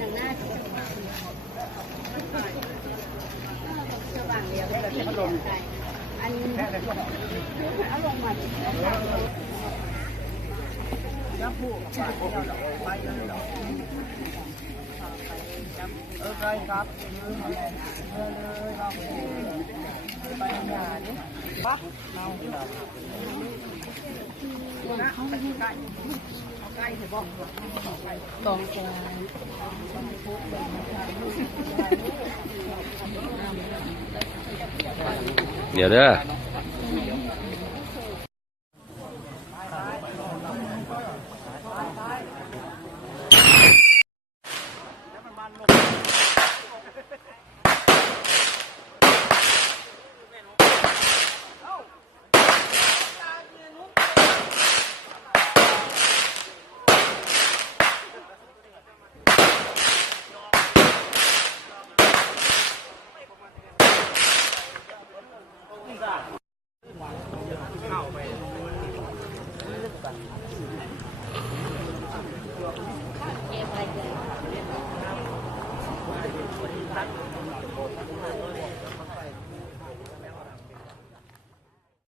ทางหน้าสว่างเรียวได้พัดลมอันเอาลงมาน้ำผู้ไปใช่ครับเลยเราไปงานนี่ปั๊บเราเขาไม่ใกล้ใกล้จะบอกตองใจเดี๋ยวเด้อ